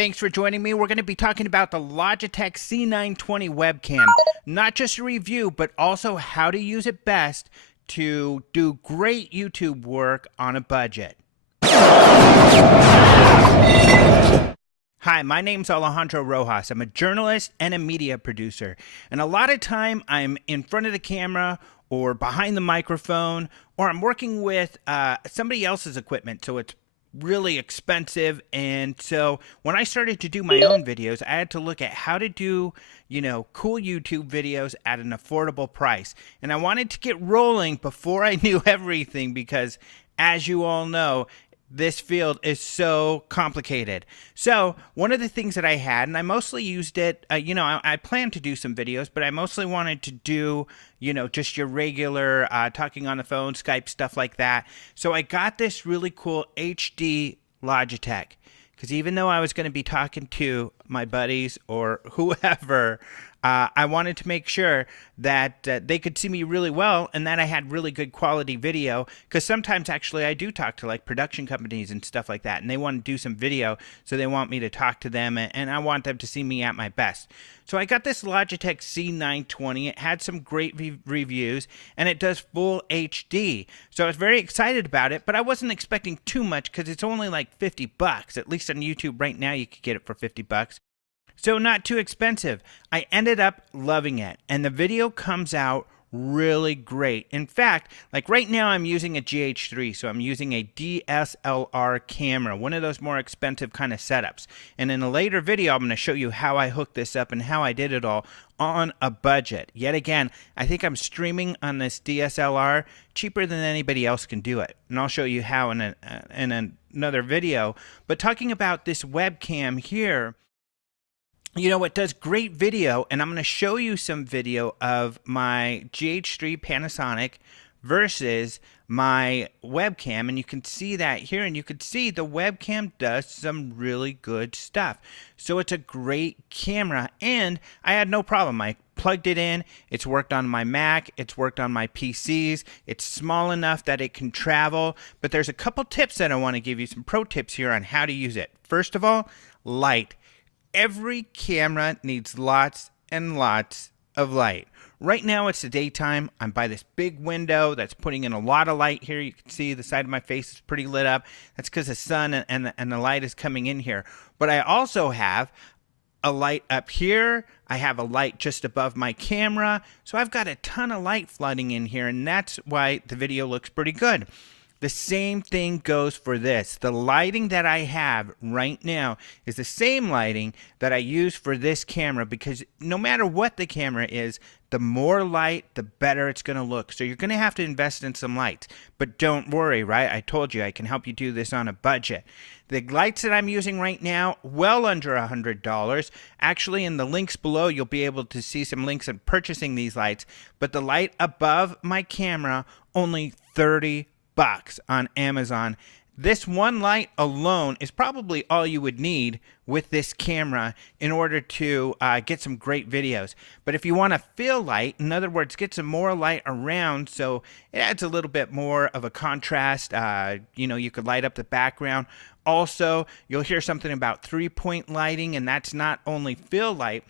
thanks for joining me. We're going to be talking about the Logitech C920 webcam. Not just a review, but also how to use it best to do great YouTube work on a budget. Hi, my name's Alejandro Rojas. I'm a journalist and a media producer. And a lot of time I'm in front of the camera or behind the microphone, or I'm working with somebody else's equipment, so it's really expensive. And so when I started to do my own videos, I had to look at how to do, cool YouTube videos at an affordable price. And I wanted to get rolling before I knew everything because, as you all know, this field is so complicated. So one of the things that I had, and I mostly used it, I planned to do some videos, but I mostly wanted to do, just your regular talking on the phone, Skype, stuff like that. So I got this really cool HD Logitech, because even though I was going to be talking to my buddies or whoever, I wanted to make sure that they could see me really well and that I had really good quality video, because sometimes actually I do talk to like production companies and stuff like that, and they want to do some video, so they want me to talk to them, and I want them to see me at my best. So I got this Logitech C920. It had some great reviews, and it does full HD. So I was very excited about it, but I wasn't expecting too much because it's only like 50 bucks. At least on YouTube right now you could get it for 50 bucks. So not too expensive. I ended up loving it, and the video comes out really great. In fact, like right now I'm using a GH3, so I'm using a DSLR camera, one of those more expensive kind of setups. And in a later video, I'm going to show you how I hooked this up and how I did it all on a budget. Yet again, I think I'm streaming on this DSLR cheaper than anybody else can do it. And I'll show you how in another video. But talking about this webcam here, it does great video, and I'm going to show you some video of my GH3 Panasonic versus my webcam, and you can see that here, and you can see the webcam does some really good stuff. So it's a great camera, and I had no problem. I plugged it in. It's worked on my Mac. It's worked on my PCs. It's small enough that it can travel, but there's a couple tips that I want to give you, some pro tips here on how to use it. First of all, light. Every camera needs lots and lots of light. Right now it's the daytime. I'm by this big window that's putting in a lot of light here. You can see the side of my face is pretty lit up. That's because the sun and the light is coming in here. But I also have a light up here. I have a light just above my camera. So I've got a ton of light flooding in here, and that's why the video looks pretty good. The same thing goes for this. The lighting that I have right now is the same lighting that I use for this camera, because no matter what the camera is, the more light, the better it's going to look. So you're going to have to invest in some lights. But don't worry, right? I told you I can help you do this on a budget. The lights that I'm using right now, well under $100. Actually, in the links below, you'll be able to see some links on purchasing these lights. But the light above my camera, only $30 on Amazon. This one light alone is probably all you would need with this camera in order to get some great videos. But if you want to fill light, in other words, get some more light around so it adds a little bit more of a contrast, you could light up the background. Also, you'll hear something about 3-point lighting, and that's not only fill light,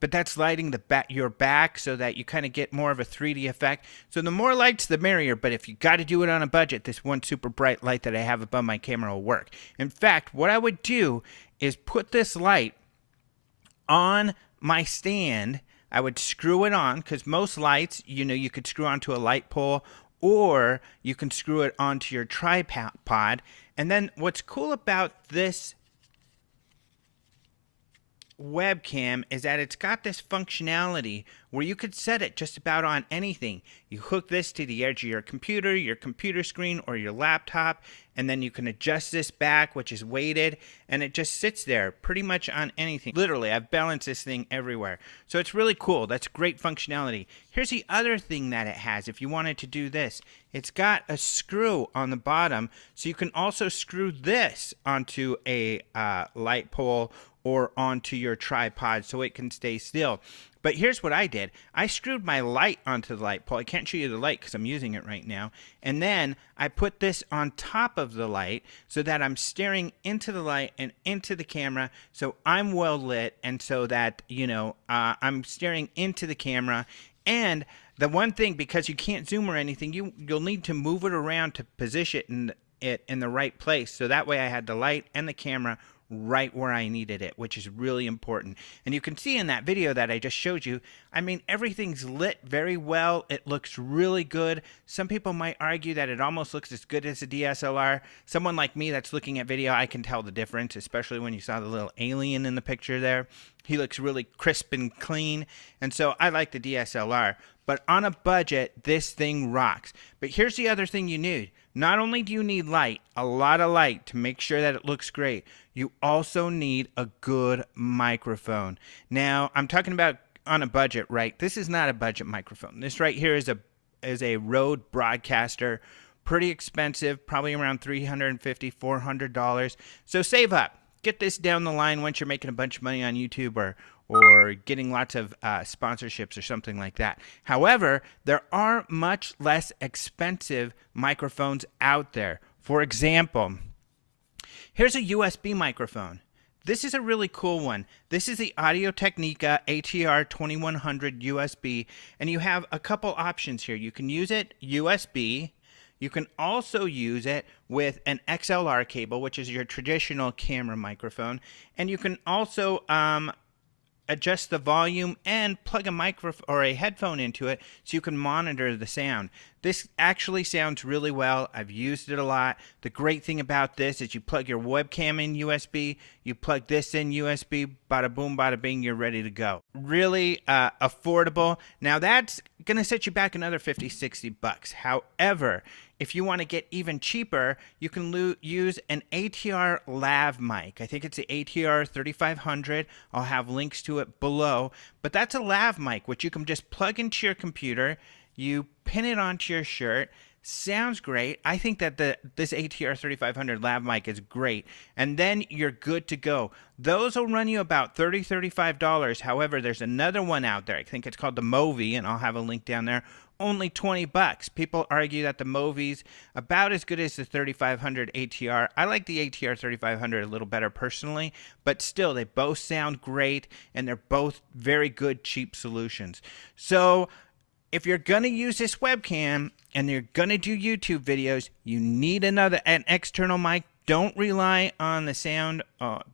but that's lighting your back so that you kind of get more of a 3D effect. So the more lights, the merrier. But if you got to do it on a budget, this one super bright light that I have above my camera will work. In fact, what I would do is put this light on my stand. I would screw it on, because most lights, you could screw onto a light pole, or you can screw it onto your tripod. And then what's cool about this webcam is that it's got this functionality where you could set it just about on anything. You hook this to the edge of your computer screen, or your laptop, and then you can adjust this back, which is weighted, and it just sits there pretty much on anything. Literally, I've balanced this thing everywhere. So it's really cool. That's great functionality. Here's the other thing that it has if you wanted to do this. it's got a screw on the bottom, so you can also screw this onto a light pole or onto your tripod so it can stay still. But here's what I did. I screwed my light onto the light pole. I can't show you the light because I'm using it right now. And then I put this on top of the light so that I'm staring into the light and into the camera, so I'm well lit, and so that, you know, I'm staring into the camera. And the one thing, because you can't zoom or anything, you'll need to move it around to position it in the right place. So that way I had the light and the camera right where I needed it, which is really important. And you can see in that video that I just showed you, I mean, everything's lit very well. It looks really good. Some people might argue that it almost looks as good as a DSLR. Someone like me that's looking at video, I can tell the difference, especially when you saw the little alien in the picture there. He looks really crisp and clean, and so I like the DSLR. But on a budget, this thing rocks. But here's the other thing you need. Not only do you need light, a lot of light to make sure that it looks great, you also need a good microphone. Now, I'm talking about on a budget, right? This is not a budget microphone. This right here is a Rode Broadcaster, pretty expensive, probably around $350, $400. So save up. Get this down the line once you're making a bunch of money on YouTube or getting lots of sponsorships or something like that. However, there are much less expensive microphones out there. For example, here's a USB microphone. This is a really cool one. This is the Audio-Technica ATR 2100 USB, and you have a couple options here. You can use it USB. You can also use it with an XLR cable, which is your traditional camera microphone, and you can also adjust the volume and plug a microphone or a headphone into it so you can monitor the sound. This actually sounds really well. I've used it a lot. The great thing about this is you plug your webcam in USB, you plug this in USB, bada boom, bada bing, you're ready to go. Really affordable. Now that's going to set you back another 50, 60 bucks. However, if you want to get even cheaper, you can use an ATR lav mic. I think it's the ATR 3500. I'll have links to it below. But that's a lav mic, which you can just plug into your computer. You pin it onto your shirt. Sounds great. I think that this ATR 3500 lav mic is great. And then you're good to go. Those will run you about $30, $35. However, there's another one out there. I think it's called the Movi, and I'll have a link down there. Only 20 bucks. People argue that the Movi's about as good as the 3500 ATR. I like the ATR 3500 a little better personally, but still, they both sound great, and they're both very good, cheap solutions. So if you're going to use this webcam and you're going to do YouTube videos, you need an external mic. Don't rely on the sound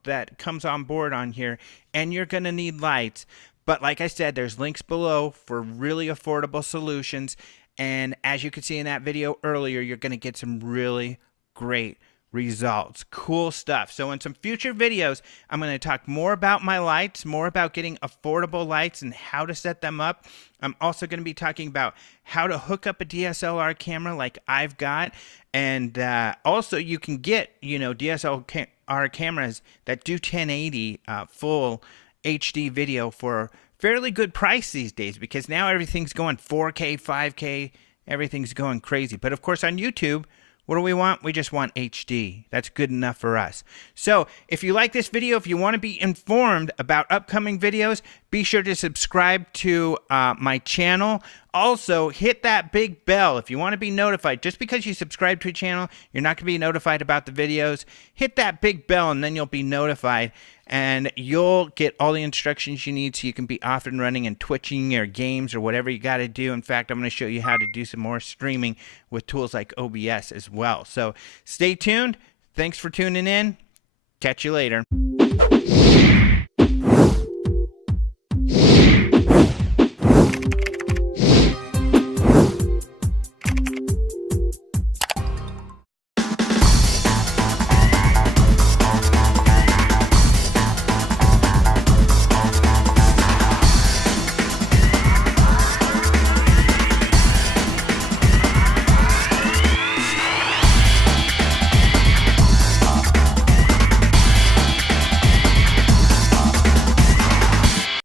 that comes on board on here, and you're going to need lights. But like I said, there's links below for really affordable solutions. And as you could see in that video earlier, you're going to get some really great results. Cool stuff. So in some future videos, I'm going to talk more about my lights, more about getting affordable lights and how to set them up. I'm also going to be talking about how to hook up a DSLR camera like I've got. And also you can get, DSLR cameras that do 1080 full HD video for fairly good price these days, because now everything's going 4K, 5K, everything's going crazy. But of course on YouTube, what do we want? We just want HD. That's good enough for us. So if you like this video, if you want to be informed about upcoming videos, be sure to subscribe to my channel. Also, hit that big bell if you want to be notified. Just because you subscribe to a channel, you're not going to be notified about the videos. Hit that big bell and then you'll be notified. And you'll get all the instructions you need so you can be off and running and twitching your games or whatever you got to do. In fact, I'm going to show you how to do some more streaming with tools like OBS as well. So stay tuned. Thanks for tuning in. Catch you later.